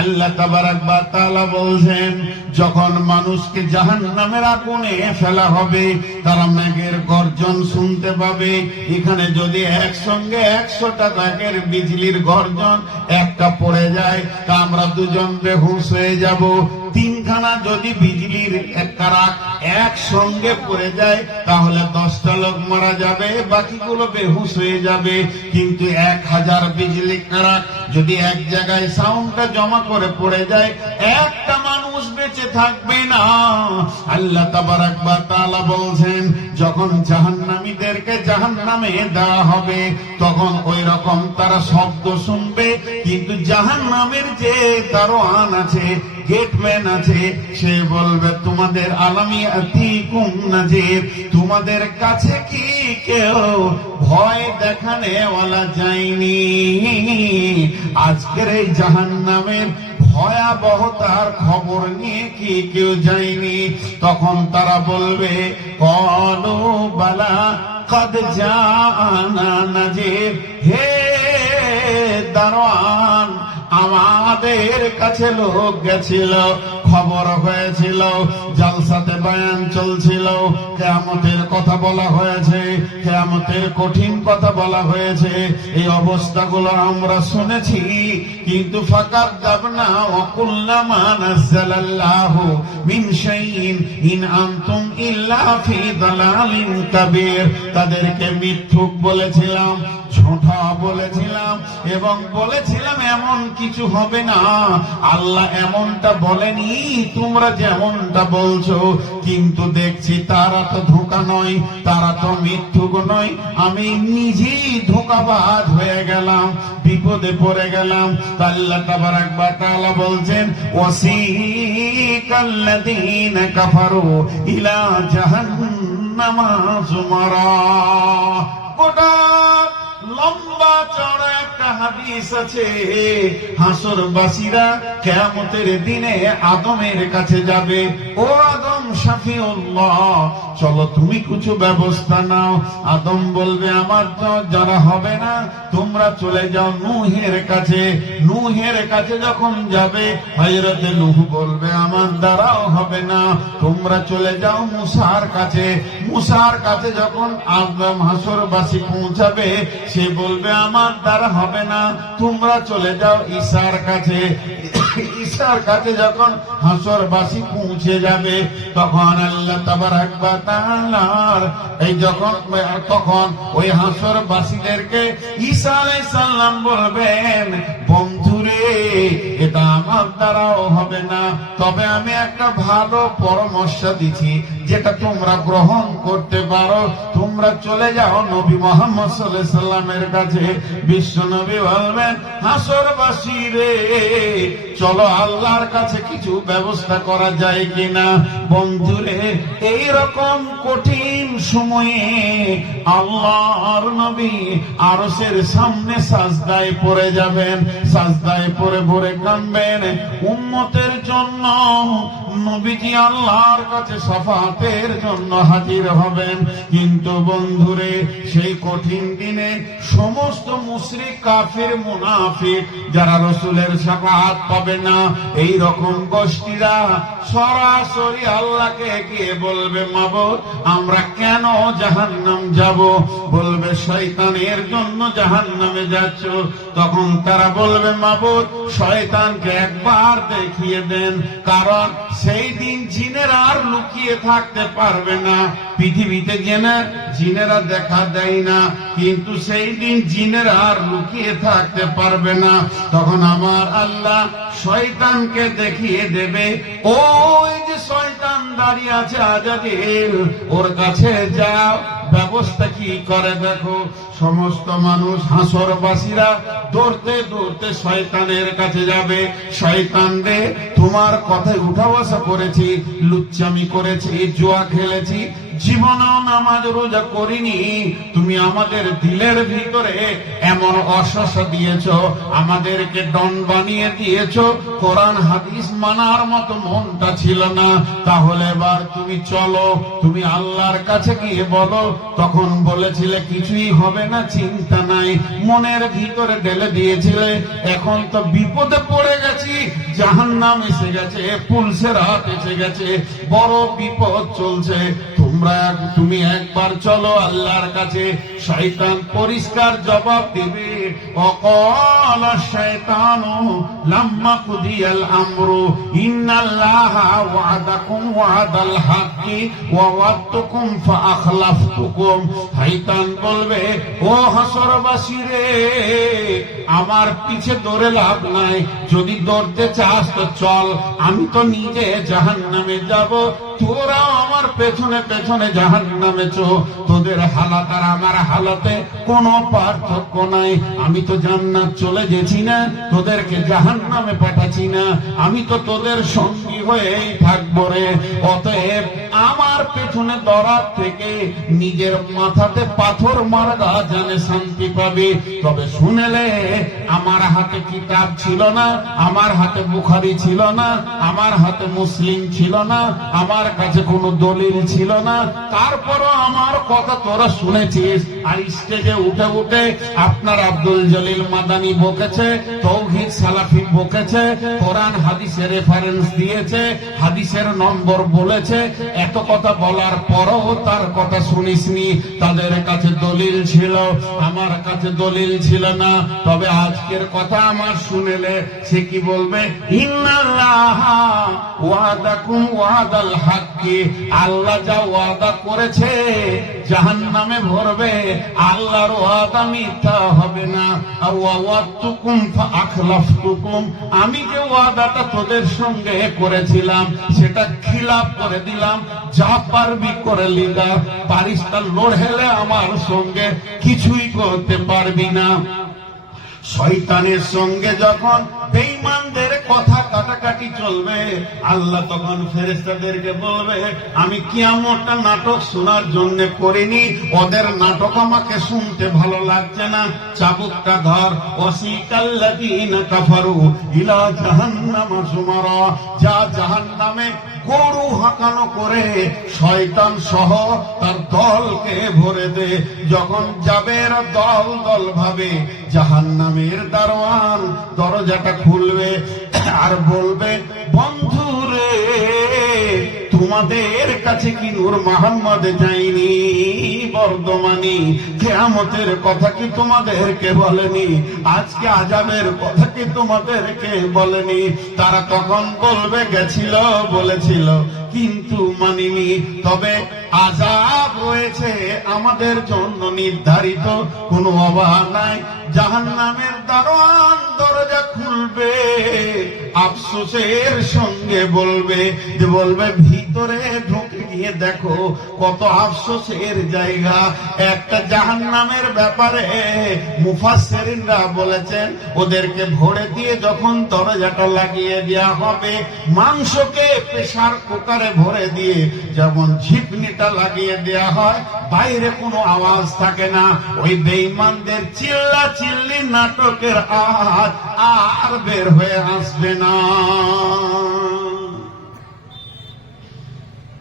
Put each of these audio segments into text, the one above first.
আল্লাহ তাবারাক ওয়া তাআলা বলছেন, যখন মানুষকে জাহান্নামের আগুনে ফেলা হবে তারা মেঘের গর্জন শুনতে পাবে। এখানে যদি একসঙ্গে 100টা মেঘের বিজলির গর্জন একটা পড়ে যায় তা আমরা দুজন বেহুশ হয়ে যাব। 3খানা যদি বিজলির কারাক একসঙ্গে পড়ে যায় তাহলে 10টা লোক মারা যাবে, বাকিগুলো বেহুশ হয়ে যাবে। কিন্তু 1000 বিজলি কারাক যদি এক জায়গায় সাউন্ডটা জমা করে পড়ে যায়, একটা মানুষ বেঁচে থাকবে না। আল্লাহ তাবারাক ওয়া তাআলা বলছেন, যখন জাহান্নামীদেরকে জাহান্নামে দেওয়া হবে তখন ওই রকম তারা শব্দ শুনবে, কিন্তু জাহান্নামের যে দারোয়ান আছে, গেটম্যান আছে, সে বলবে তোমাদের আলামি আতিকুম নাজির, তোমাদের কাছে কি কেউ ভয় দেখানে ওয়ালা যায়নি? আজকের এই জাহান্নামের ভয়াবহতার খবর নিয়ে কি কেউ যায়নি? তখন তারা বলবে ক্বালু বালা কদ জাআনা নাজির, হে দারোয়ান আমাদের কাছে লোক গেছিল, খবর হয়েছিল, জালসাতে বয়ান চলছিল, কিয়ামতের কথা বলা হয়েছে, কিয়ামতের কঠিন কথা বলা হয়েছে, এই অবস্থাগুলো আমরা শুনেছি। কিন্তু ফাকাযাবনা ওয়া কুল্লা মা নাযালাল্লাহু মিন শাইইন ইন আনতুম ইল্লা ফি দালালিন কাবীর, তাদেরকে মিথ্যুক বলেছিলাম, ঝোঁটা বলেছিলাম এবং বলেছিলাম এমন কিছু হবে না। আল্লাহ এমনটা বলেনি, তোমরা যেমনটা বলছো। কিন্তু দেখছি তারা তো ধোঁকা নয়, তারা তো মিথ্যুক নয়, আমি নিজেই ধোঁকাবাজ হয়ে গেলাম, বিপদে পড়ে গেলাম। আল্লাহ তাবারাক ওয়া তাআলা বলছেন, ওয়াসিকাল্লাযীনা কাফারু ইলা জাহান্নামা যুমারা। গোটা লম্বা চড়া একটা হাদিস আছে, হাসরবাসীরা কিয়ামতের দিনে আদমের কাছে যাবে, ও আদম শাফিউল্লাহ, চলো তুমি কিছু ব্যবস্থা নাও। আদম বলবে আমার তো যারা হবে না, তোমরা চলে যাও নূহের কাছে। নূহের কাছে যখন যাবে হযরতে নূহ বলবে আমার দ্বারাও হবে না, তোমরা চলে যাও মুসার কাছে। মুসার কাছে যখন আদম হাসরবাসী পৌঁছাবে সে বলবে আমার দ্বারা হবে না, তোমরা চলে যাও ঈসার কাছে। ঈসার কাছে যখন হাসরবাসী পৌঁছে যাবে তখন আল্লাহ তাবারাক ওয়া তাআলার এই তখন ওই হাসরবাসীদেরকে ঈসা আলাইহিস সালাম বলবেন, বন্ধুরে এটা আমার দ্বারাও হবে না, তবে আমি একটা ভালো পরামর্শ দিচ্ছি যেটা তোমরা গ্রহণ করতে পারো। তোমরা চলে যাও নবী মুহাম্মদ সাল্লাল্লাহু আলাইহি সাল্লামের কাছে। বিশ্ব নবী বলবেন, হাসরবাসী রে চলো আল্লাহর কাছে কিছু ব্যবস্থা করা যায় কিনা। বন্ধুরে এই রকম কঠিন সময়ে আল্লাহর নবী আরশের সামনে সাজদায় পড়ে যাবেন, সাজদায় পড়ে পড়ে কাঁদবেন উম্মতের জন্য। নবীজি আল্লাহর কাছে শাফাতের জন্য হাজির হবেন। কিন্তু বন্ধুরে সেই কঠিন দিনে সমস্ত মুশরিক, কাফির, মুনাফিক যারা রাসূলের শাফাত পাবে না, এই রকম গোষ্ঠীরা সরাসরি আল্লাহকে গিয়ে বলবে, মাবুদ আমরা কেন জাহান্নাম যাব? বলবে শয়তানের জন্য জাহান্নামে যাচ্ছ। তখন তারা বলবে, মাবুদ শয়তানকে একবার দেখিয়ে দেন, কারণ সেই দিন জিনেরা আর লুকিয়ে থাকতে পারবে না। পৃথিবীতে জিনেরা দেখা দেয় না, কিন্তু সেই দিন জিনেরা আর লুকিয়ে থাকতে পারবে না। তখন আমার আল্লাহ শয়তানকে দেখিয়ে দেবে, ওই যে শয়তান দাঁড়িয়ে আছে আজাদিল, ওর কাছে যাও, ব্যবস্থা কি করে দেখো। সমস্ত মানুষ হাসরবাসীরা দৌড়তে দৌড়তে শয়তানের কাছে যাবে। শয়তান রে তোমার কথায় উঠা বসা করেছি, লুচ্চামি করেছি, জুয়া খেলেছি, জীবনেও নামাজ রোজা করিনি, তুমি আমাদের দিলের ভিতরে এমন অশাসা দিয়েছ, আমাদেরকে ডন বানিয়ে দিয়েছ, কোরআন হাদিস মানার মতো মনটা ছিল না। তাহলে এবার তুমি চলো, তুমি আল্লাহর কাছে গিয়ে বলো। তখন বলেছিলে কিছুই হবে না, চিন্তা নাই, মনের ভিতরে ঢেলে দিয়েছিলে। এখন তো বিপদে পড়ে গেছি, জাহান্নাম এসে গেছে, পুলসেরাত এসে গেছে, বড় বিপদ চলছে। তুমি একবার চলো আল্লাহর কাছে। শয়তান পরিষ্কার জবাব দেবে, ওয়াকাল শাইতানু লাম্মা কুদিয়াল আমরু ইন্নাল্লাহা ওয়াদাকুম ওয়াদাল হাক্কি ওয়া ওয়াদতুকুম ফাআখলাফতুকুম। শয়তান বলবে, ও হাসরবাসী রে, আমার পিছে দৌড়ে লাভ নাই, যদি দৌড়তে চাস তো চল, আমি তো নিজে জাহান্নামে যাব, তোরাও আমার পেছনে পেছনে জাহান্নামে চো। তোদের হালাত আর আমার হালাতে কোনো পার্থক্য নাই। আমি তো জান্নাত চলে গেছি না, তোদেরকে জাহান্নামে পাঠাচ্ছি না, আমি তো তোদের সঙ্গী হয়েই থাকবো রে। অতএব আমার পেছনে দৌড়ার থেকে নিজের মাথাতে পাথর মারা জানে শান্তি পাবে। তবে শুনেলে, আমার হাতে কিতাব ছিল না, আমার হাতে বুখারী ছিল না, আমার হাতে মুসলিম ছিল না, আমার কাছে কোনো দলিল ছিল না, তারপরও আমার কথা তোরা শুনেছিস। আর স্টেজে উঠে উঠে আপনার আব্দুল জলিল মাদানি বকেছে, তৌহিদ সালাফি বকেছে, কোরআন হাদিসের রেফারেন্স দিয়েছে, হাদিসের নম্বর বলেছে। এত কথা বলার পরও তার কথা শুনিসনি। তাদের কাছে দলিল ছিল, আমার কাছে দলিল ছিল না। তবে আজকের কথা আমার শুনেলে সে কি বলবে, ইন্নাল্লাহা ওয়াদাকুম ওয়াদাল হাক্কি, আল্লাহ যা ওয়াদা করেছে জাহান্নামে ভরবে, আল্লাহর ওয়াদা মিথ্যা হবে না। আর ওয়াদাতুকুম ফাআখলাফতুকুম, আমি যে ওয়াদাটা তোদের সঙ্গে করেছিলাম সেটা খিলাফ করে দিলাম, যা পারবি করে লিগা, পারিস তা লড়েলে আমার সঙ্গে কিছুই করতে পারবি না। শয়তানের সঙ্গে যখন বেঈমানদের কথা কাটাকাটি চলবে, আল্লাহ তখন ফেরেশতাদেরকে বলবে, আমি কিয়ামতটা নাটক শোনার জন্য করিনি, ওদের নাটক আমাকে শুনতে ভালো লাগছে না, চাবুকটা ধর। ওয়াসিকাল্লাযীনা কাফারু ইলা জাহান্নামা যুমারা, যা জাহান্নামে গরু হাঁকানো করে শয়তান সহ তার দলকে ভরে দে। যখন যাবে এরা দল দল ভাবে, জাহান্নামের দারোয়ান দরজাটা খুলবে আর বলবে, বন্ধুরে, তোমাদের কাছে কি নূর মোহাম্মদ যায়নি বর্ধমানি? কিয়ামতের কথা কি তোমাদেরকে বলেনি? আজকে আযাবের কথা কি তোমাদেরকে বলেনি? তারা তখন বলবে, গেছিল, বলেছিল, কিন্তু মানিনি। তবে আযাব রয়েছে আমাদের জন্য নির্ধারিত, কোনো অভাব নাই। জাহান্নামের দারোয়ান দরজা খুলবে, আফসোসের সঙ্গে বলবে, যে বলবে, ভিতরে ঢুকে গিয়ে দেখো কত আফসোসের জায়গা। একটা জাহান্নামের ব্যাপারে মুফাসসিরিনরা বলেছেন, ওদেরকে ভরে দিয়ে যখন দরজাটা লাগিয়ে দেওয়া হবে, মাংসকে প্রেসার কুকারে ভরে দিয়ে যেমন ঝিপনিটা লাগিয়ে দেওয়া হয়, বাইরে কোনো আওয়াজ থাকে না, ওই বেঈমানদের চিল্লা চিল্লি নাটকের আওয়াজ আর বের হয়ে আসবে না।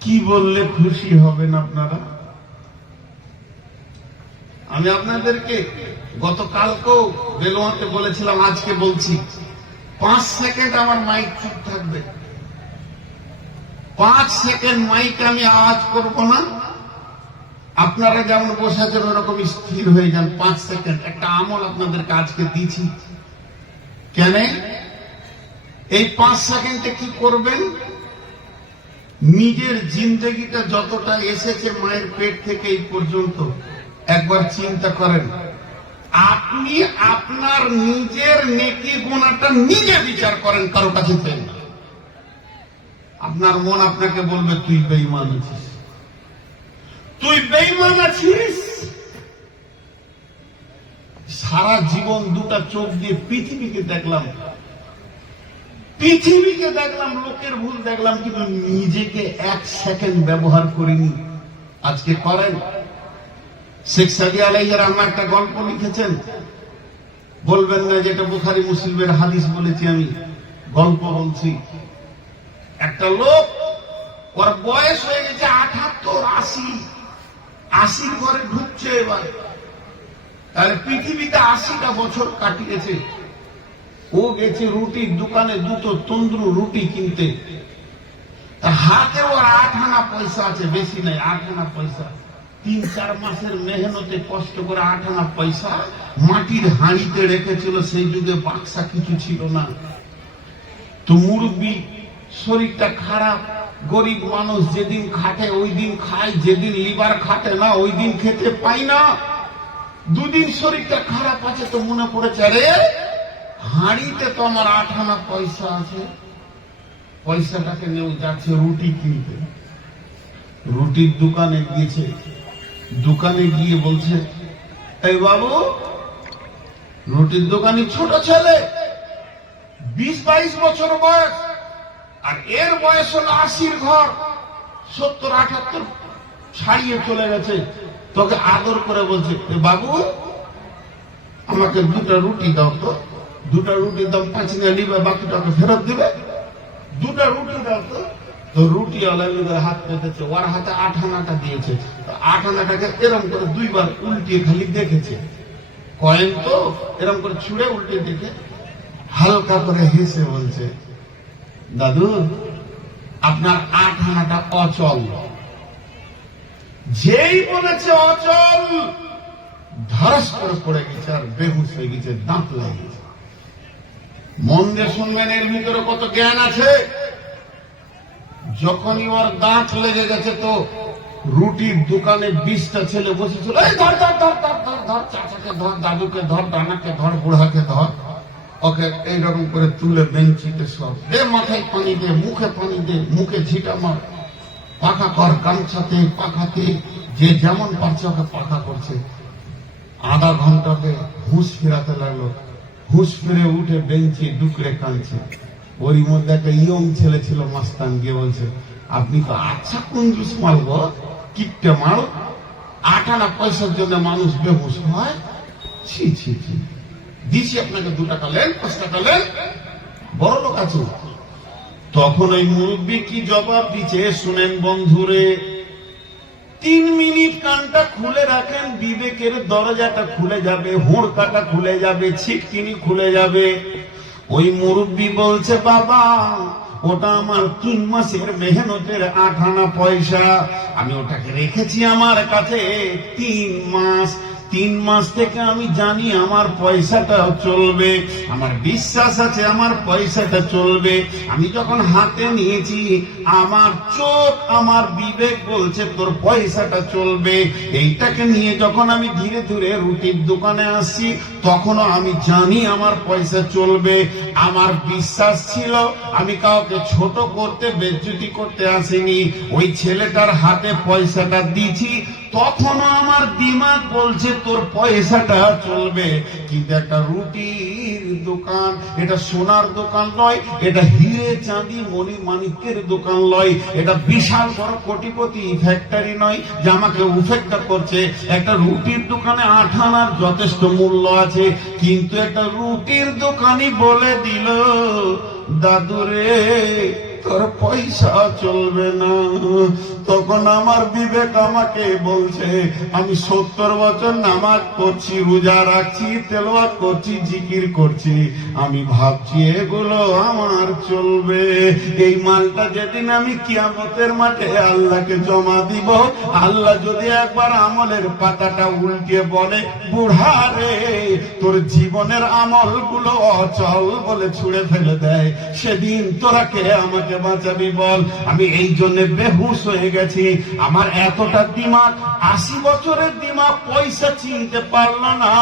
কি বললে খুশি হবেন আপনারা? আমি আপনাদেরকে গতকালকেও বেলোয়াতে বলেছিলাম, আজকে বলছি, 5 সেকেন্ড আমার মাইক চুপ থাকবে। 5 সেকেন্ড মাইক আমি আওয়াজ করব না, আপনারা যেমন বসে আছেন ওরকম স্থির হয়ে যান। 5 সেকেন্ড একটা আমল আপনাদেরকে আজকে দিচ্ছি। কেন এই 5 সেকেন্ডে কি করবেন? নিজের জিন্দেগিটা যতটা এসেছে মায়ের পেট থেকে এই পর্যন্ত একবার চিন্তা করেন। আপনি আপনার নিজের নেকি গুনাহটা নিজে বিচার করেন, কারো কাছে চাই না। আপনার মন আপনাকে বলবে, তুই বেঈমান আছিস, তুই বেঈমান আছিস। সারা জীবন দুটা চোখ দিয়ে পৃথিবীকে দেখলাম, লোকের ভুল দেখলাম, কিন্তু নিজেকে 1 সেকেন্ড ব্যবহার করিনি। আজকে করেন। শেখ সাদি আলাইহির রহমান একটা গল্প লিখেছেন, বলবেন না যে এটা বুখারী মুসলিমের হাদিস বলেছি, আমি গল্প বলছি। একটা লোক, ওর বয়স হয়ে গেছে ৭৮, ৮০ ঘরে ঢুকছে এবার। তাহলে পৃথিবীতে ৮০টা বছর কাটিয়েছে। ও গেছে রুটির দোকানে দুটো তন্দুর রুটি কিনতে। তার হাতে ওর ৮ আনা পয়সা আছে, বেশি নাই, ৮ আনা পয়সা। ৩-৪ মাসের মেহনতে কষ্ট করে ৮ আনা পয়সা মাটির হাঁড়িতে রেখেছিল। সেই যুগে বাক্সা কিছু ছিল না। তো মুরব্বী, শরীরটা খারাপ, গরিব মানুষ, যেদিন খাটে ওই দিন খায়, যেদিন লিভার খাটে না ওই দিন খেতে পাই না। দুদিন শরীরটা খারাপ আছে, তো মনে পড়েছে, আরে হাঁড়িতে তো আমার ৮ আনা পয়সা আছে, পয়সাটাকে নিয়ে যাচ্ছে রুটি কিনতে। রুটির দোকানে গিয়েছে, দোকানে গিয়ে বলছে, এই বাবু, রুটির দোকানি ছোট ছেলে, ২০-২২ বছর বয়স, আর এর বয়স হলো ৮০ ঘর, ৭০-৭৮ ছাড়িয়ে চলে গেছে। তোকে আদর করে বলছে, বাবু আমাকে 2টা রুটি দাও তো, 2টা রুটির দাম 5 আনা নিবে, বাকি টাকা ফেরত দিবে। 2টা রুটি দাও তো। তো রুটি আলাদা হাত পেতেছে, ওর হাতে ৮ আনাটা দিয়েছে। ৮ আনাটাকে এরম করে 2বার উল্টিয়ে খালি দেখেছে, কয়েন তো এরম করে ছুঁড়ে উল্টে দেখে হালকা করে হেসে বলছে, দাদু আপনার ৮ আনাটা অচল। যেই বলেছে অচল, ধরাস করে পড়ে গেছে আর বেহুশ হয়ে গেছে, দাঁত লেগে গেছে। মন দিয়ে শুনবেন, এর ভিতরে কত জ্ঞান আছে। যখনই ওর দাঁত লেগে গেছে, তো রুটির দোকানে 20টা ছেলে বসেছিল, এই ধর ধর ধর ধর ধর ধর, চাচাকে ধর, দাদুকে ধর, ডানাকে ধর, বুড়াকে ধর, ওকে এইরকম করে তুলে বেঞ্চিতে সব দে, মাথায় পানি দে, মুখে পানি দে, মুখে ঝিটা মার, পাখা কর, গামছাতে পাখাতে, যে যেমন পারছে ওকে পাখা করছে। আধা ঘন্টাকে হুঁশ ফেরাতে লাগলো। হুঁশ ফিরে উঠে বেঞ্চে ডুকরে কাঁদছে। ওরই মধ্যে একটা ইয়ং ছেলে ছিল, মাস্তান, গিয়ে বলছে, আপনি তো আচ্ছা কুঞ্জুস মাল গো, কিপটে মাল, ৮ আনা পয়সার জন্য মানুষ বেহুশ হয়। ছি ছি ছি, দিছি আপনাকে 2 টাকা নেন, 5 টাকা নেন, বড় লোক আছে। তখন ওই মুরব্বী কি জবাব দিচ্ছে শুনেন বন্ধুরে। 3 মিনিট কানটা খুলে রাখেন, বিবেকের দরজাটা খুলে যাবে, হুড়কাটা খুলে যাবে, ছিটকিনি খুলে যাবে। ওই মুরব্বী বলছে, বাবা ওটা আমার 3 মাসের মেহনতের ৮ আনা পয়সা, আমি ওটাকে রেখেছি আমার কাছে 3 মাস। 3 মাস থেকে আমি জানি আমার পয়সাটা চলবে, আমার বিশ্বাস আছে আমার পয়সাটা চলবে। আমি যখন হাতে নিয়েছি, আমার চোখ, আমার বিবেক বলছে তোর পয়সাটা চলবে। এইটাকে নিয়ে যখন আমি ধীরে ধীরে রুটির দোকানে আসছি, তখনও আমি জানি আমার পয়সা চলবে। আমার বিশ্বাস ছিল, আমি কাউকে ছোট করতে, বেজ্জতি করতে আসিনি। ওই ছেলেটার হাতে পয়সাটা দিয়েছি, তখনও আমার দিমাগ বলছে তোর পয়সাটা চলবে। কিন্তু একটা রুটির দোকান, এটা সোনার দোকান নয়, এটা হিরে চাঁদি মণি মাণিক্যের দোকান নয়, এটা বিশাল বড় কোটিপতি ফ্যাক্টরি নয় যে আমাকে উপেক্ষা করছে। একটা রুটির দোকানে ৮ আনার যথেষ্ট মূল্য আছে, কিন্তু একটা রুটির দোকানি বলে দিল, দাদুরে তোর পয়সা চলবে না। তখন আমার বিবেক আমাকে বলছে, আমি ৭০ বছর নামাজ পড়ছি, রোজা রাখছি, তেলাওয়াত করছি, জিকির করছি, আমি ভাবছি এগুলো আমার চলবে। এই মালটা যেদিন আমি কিয়ামতের মাঠে আল্লাহকে জমা দিব, আল্লাহ যদি একবার আমলের পাতাটা উল্টিয়ে বলে, বুড়া রে তোর জীবনের আমলগুলো অচল বলে ছুঁড়ে ফেলে দেয়, সেদিন তোরা কে আমাকে বাঁচাবি বল? আমি এই জন্য বেহুশ হয়ে গেছি। আমার এতটা দিমাগ, ৮০ বছরের দিমাগ পয়সা চিনতে পারলো না।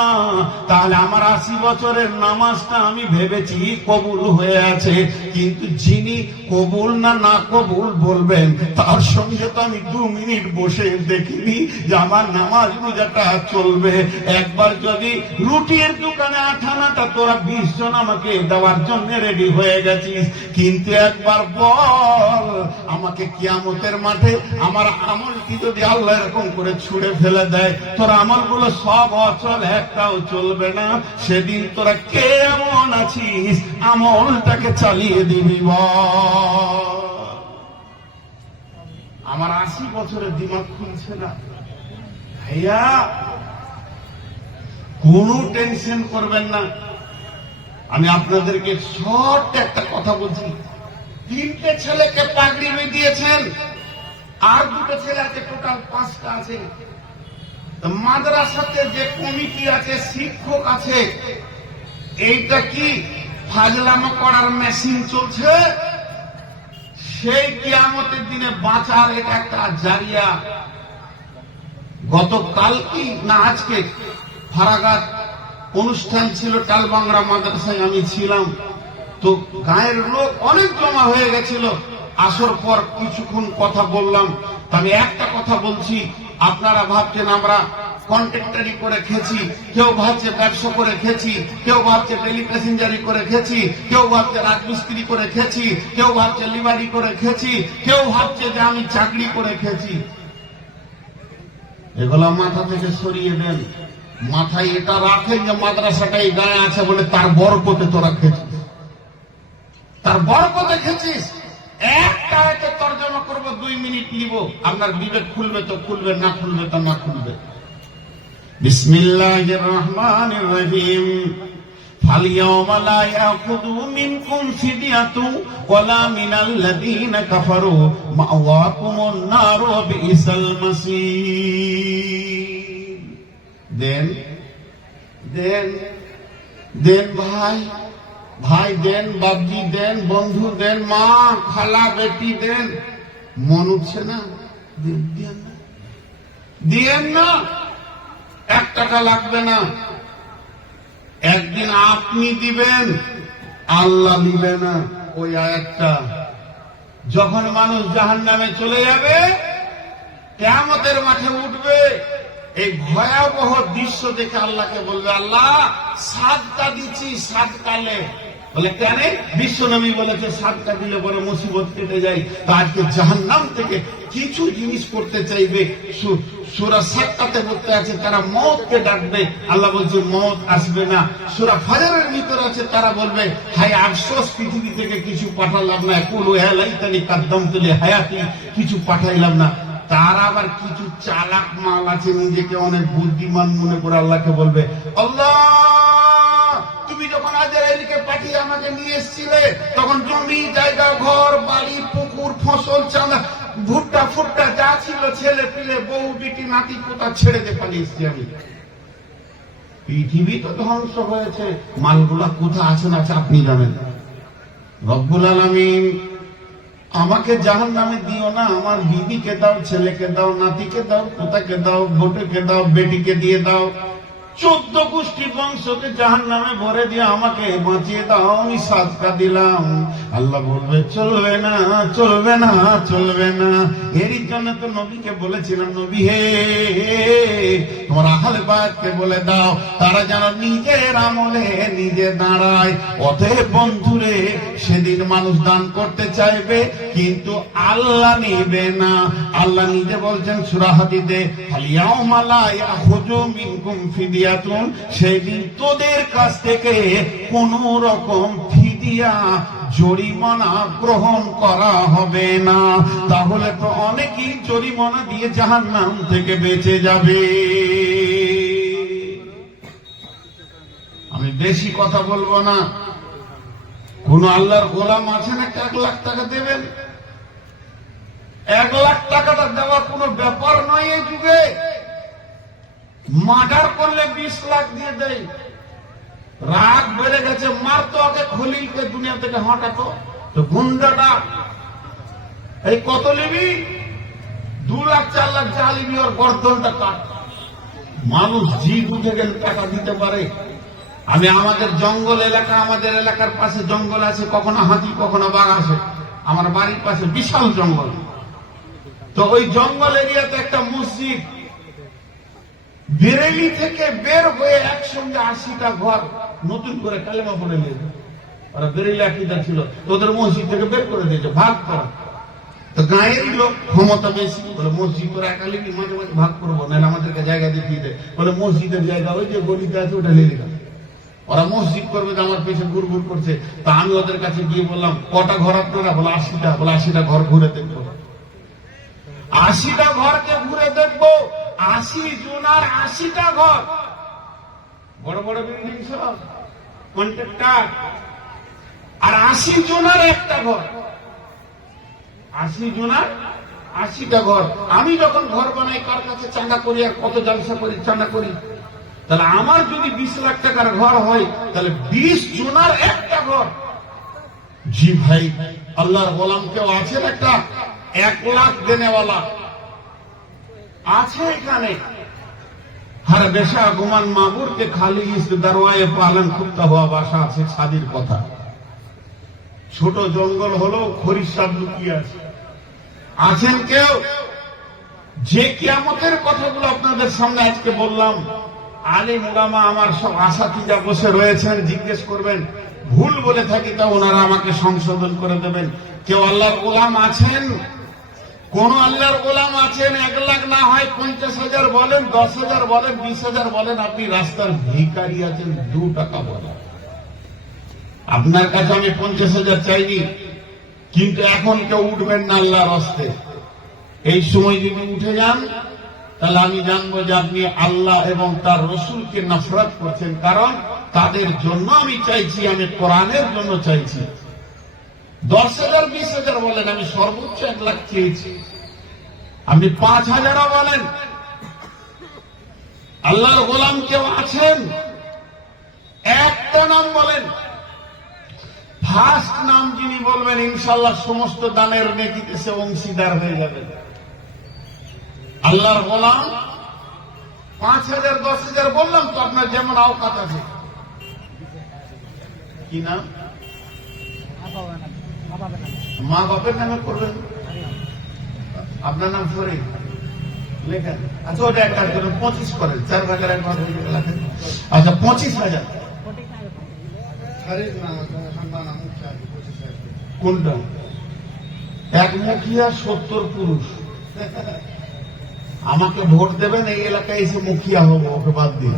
তাহলে আমার ৮০ বছরের নামাজটা আমি ভেবেছি কবুল হয়ে আছে, কিন্তু যিনি কবুল না না কবুল বলবেন, তার সঙ্গে তো আমি 2 মিনিট বসে দেখিনি যে আমার নামাজ রোজাটা চলবে। একবার যদি রুটির দোকানে ৮ আনাটা তোরা 20 জন আমাকে দেওয়ার জন্য রেডি হয়ে গেছিস, কিন্তু একবার বল, আমাকে কিয়ামতের মাঠে আমার আমলটি যদি আল্লাহ এরকম করে ছুঁড়ে ফেলে দেয়, তোর আমলগুলো সব অচল, একটাও চলবে না। সেদিন তোরা কে এমন আছিস আমলটাকে চালিয়ে দিবি বল। আমার 80 বছরের দিমাগ খুলছে না ভাইয়া। কোনো টেনশন করবেন না, আমি আপনাদেরকে শর্ট একটা কথা বলছি। 3টে ছেলেকে পাগড়ি দিয়েছেন, আর 2টো ছেলে আছে, টোটাল 5টা আছে। মাদ্রাসাতে যে কমিটি আছে, শিক্ষক আছে, এইটা কি ফাজলামো করার মেশিন চলছে? সেই কিয়ামতের দিনে বাঁচার এটা একটা জারিয়া। গতকাল কি না আজকে ফারাগাত অনুষ্ঠান ছিল, টালবাংরা মাদ্রাসায় আমি ছিলাম। তো গায়ের লোক অনেক জমা হয়ে গেছিল। আসর পর কিছুক্ষণ কথা বললাম। আমি একটা কথা বলছি, আপনারা ভাবছেন আমরা কন্ট্রাক্টরি করে খেয়েছি, কেউ ভাবছে ব্যবসা করে খেয়েছি, কেউ ভাবছে টেলি প্যাসেঞ্জারি করে খেয়েছি, কেউ ভাবছে রাজমিস্ত্রি করে খেয়েছি, কেউ ভাবছে লিভারি করে খেয়েছি, কেউ ভাবছে যে আমি চাকরি করে খেয়েছি। এগুলো মাথা থেকে সরিয়ে দেন। মাথায় এটা রাখেন যে মাদ্রাসাটাই গায়ে আছে বলে তার বরকতে তোরা খেয়েছিস, তার বরকতে খেয়েছিস। একটা আয়াতে তরজমা করবো, 2 মিনিট নিব, আপনার বিবেক খুলবে তো খুলবে, না খুলবে তো না খুলবে। বিসমিল্লাহির রহমানির রহিম। ফালইয়াওমা লা ইয়াখুযু মিনকুম ফিদিয়াতুন ওয়ালা মিনাল্লাযীনা কাফারু মাওয়াকুমুন নার ওয়া বিইসাল মাসীর। দেন দেন দেন ভাই, ভাই দেন, বাবজি দেন, বন্ধু দেন, মা খালা বেটি দেন। মন উঠছে না? দিয়েন না, 1 টাকা লাগবে না। একদিন আপনি দিবেন, আল্লাহ দিবে না। ওই আয়াতটা যখন মানুষ জাহান্নামে চলে যাবে, কিয়ামতের মাঠে উঠবে, এই ভয়াবহ দৃশ্য দেখে আল্লাহকে বলবে, আল্লাহ সাদকা দিচ্ছি, সাদকালে। বলে কেন? বিশ্বনবী বলেছে সাদকা দিলে বড় মুসিবত কেটে যায়। তা আজকে জাহান্নাম থেকে কিছু জিনিস করতে চাইবে, সূরা সাদকাতে বলতে আছে তারা মওতকে ডাকবে, আল্লাহ বলছে মওত আসবে না। সূরা ফাজরের ভিতর আছে তারা বলবে, হায় আফসোস, পৃথিবী থেকে কিছু পাঠালাম না, কুলু ইয়া লাইতানি কাদ্দামতু লিহায়াতি, কিছু পাঠাইলাম না। তার আবার কিছু চালাক মাল আছে, নিজেকে অনেক বুদ্ধিমান মনে করে আল্লাহকে বলবে, আল্লাহ তুমি যখন আজরাইলকে পাঠিয়ে আমাকে নিয়ে এসেছিলে, তখন জমি জায়গা ঘর বাড়ি পুকুর ফসল চাঁদা ভুট্টা ফুট্টা যা ছিল, ছেলে পিলে বউ বিটি নাতি পোতা ছেড়ে দিয়ে পালিয়ে এসেছি আমি। পৃথিবী তো ধ্বংস হয়েছে, মালগুলা কোথায় আছে না আছে আপনি জানেন। রব্বুল আলামিন আমাকে জাহান্নামে দিও না, আমার বিবিকে দাও, ছেলেকে দাও, নাতিকে দাও, পোতাকে দাও, ভোটেকে দাও, বেটিকে দিয়ে দাও, 14 গোষ্ঠী বংশকে জাহান্নামে ভরে দিয়ে আমাকে বাঁচিয়ে দাও, আমি সাদকা দিলাম। আল্লাহ বলবে চলবে না, চলবে না, চলবে না। এরই জন্য তো নবীকে বলেছিলাম, নবী হে তোমার আহলে বায়তকে বলে দাও তারা যেন নিজের আমলে নিজে দাঁড়ায়। অতএব বন্ধুরে, সেদিন মানুষ দান করতে চাইবে কিন্তু আল্লাহ নিবে না। আল্লাহ নিজে বলছেন সূরা হাদীদে, ফালইয়াওমা লা ইয়াখুযু মিনকুম ফিদিয়াতুন, সেদিন তোদের কাছ থেকে কোন রকম ফিদিয়া, জরিমানা গ্রহণ করা হবে না। তাহলে তো অনেকেই জরিমানা দিয়ে জাহান্নাম থেকে বেঁচে যাবে। আমি বেশি কথা বলবো না। কোন আল্লাহর গোলাম আছেন 1 লাখ টাকা দেবেন? 1 লাখ টাকাটা দেওয়া কোনো ব্যাপার নয় এই যুগে। মার্ডার করলে 20 লাখ দিয়ে দেয়। রাগ বেড়ে গেছে, মারতো আগে খলিলকে দুনিয়া থেকে হটাতো। তো গুন্ডাটা এই কত নিবি? 2 লাখ 4 লাখ যা নিবি, ওর গর্দনটা কাট। মানুষ জি বুঝে গেলে টাকা দিতে পারে। আমি আমাদের জঙ্গল এলাকা, আমাদের এলাকার পাশে জঙ্গল আছে, কখনো হাতি কখনো বাঘ আসে। আমার বাড়ির পাশে বিশাল জঙ্গল। তো ওই জঙ্গল এরিয়াতে একটা মসজিদ, বেরেলি থেকে বের হয়ে একসঙ্গে 80টা ঘর নতুন করে কালেমা পড়ে নিয়ে ওরা বেরিলা আকিদা ছিল, তোদের মসজিদ থেকে বের করে দিয়েছে, ভাগ করা। তো গায়ের লোক ক্ষমতা বেশি, বলে মসজিদ করে একালি মাঝে মাঝে ভাগ করবো, নাহলে আমাদেরকে জায়গা দেখিয়ে দেয়। বলে মসজিদের জায়গা ওই যে গলিতে আছে ওটা নিয়ে গেল। ওরা মসজিদ করবে, আমার পেছনে ঘুর ঘুর করছে। তা আমি ওদের কাছে গিয়ে বললাম, কটা ঘর আপনারা? বলে 80টা। বলে 80টা ঘর ঘুরে দেখবো। 80টা ঘরকে ঘুরে দেখবো, 80 জনার 80টা ঘর, বড় বড় বিল্ডিং সব কন্ট্রাক্টর, আর 80 জনার একটা ঘর। 80 জনার 80টা ঘর। আমি যখন ঘর বানাই কার কাছে চাঁদা করি আর কত জলসা করি, চাঁদা করি। তাহলে আমার যদি 20 লাখ টাকার ঘর হয়, তাহলে 20 জনার একটা ঘর। জি ভাই, আল্লাহর গোলাম কেউ আছেন একটা 1 লাখ দেনেওয়ালা আছে এখানে? हर बेशा गुमान माबूर के खाली इस दरवाजे पालन कुत्ता हुआ बासा আছে ছাদির কথা। ছোট জঙ্গল হলো খরিস সব লুকিয়ে আছে। আছেন কেউ? যে কিয়ামতের কথাগুলো আপনাদের সামনে আজকে বললাম, আলিম উলামা আমার সব আসাতিজা বসে রয়েছেন, জিজ্ঞেস করবেন। ভুল বলে থাকি তা ওনারা আমাকে সংশোধন করে দেবেন। কেউ আল্লাহর গোলাম আছেন? কোন আল্লাহর গোলাম আছেন? 1 লাখ না হয় 50,000 বলেন, 10,000 বলেন, 20,000 বলেন, আপনি রাস্তার ভিখারি আছেন, 2 টাকা বলেন। আপনার কাছে আমি 50,000 চাইনি, কিন্তু এখন কেউ উঠবেন না আল্লাহর হস্তে। এই সময় যদি উঠে যান, তাহলে আমি জানবো যে আপনি আল্লাহ এবং তার রসুলকে নফরত করছেন। কারণ তাদের জন্য আমি চাইছি, আমি কোরআনের জন্য চাইছি। 10,000 20,000 বলেন, আমি সর্বোচ্চ 1 লাখ চেয়েছি। আপনি 5,000 বলেন। আল্লাহর গোলাম কেউ আছেন? একটা নাম বলেন। ফার্স্ট নাম যিনি বলবেন, ইনশাআল্লাহ সমস্ত দানের নেকিতে সে অংশীদার হয়ে যাবে। আল্লাহর গোলাম 5,000 10,000 বললাম তো, আপনার যেমন আওকাত আছে। কি নাম? মা বাপের নামে করবেন। আপনার নাম ফরিদ লেখেন। আচ্ছা, ওটা একটা করুন, 25 করেন। 4 ভাগের 1 ভাগ লেখেন। আচ্ছা, 25,000। কোনটা? এক মুখিয়া 70 পুরুষ। আমাকে ভোট দেবেন, এই এলাকায় এসে মুখিয়া হবো, ওকে বাদ দিয়ে।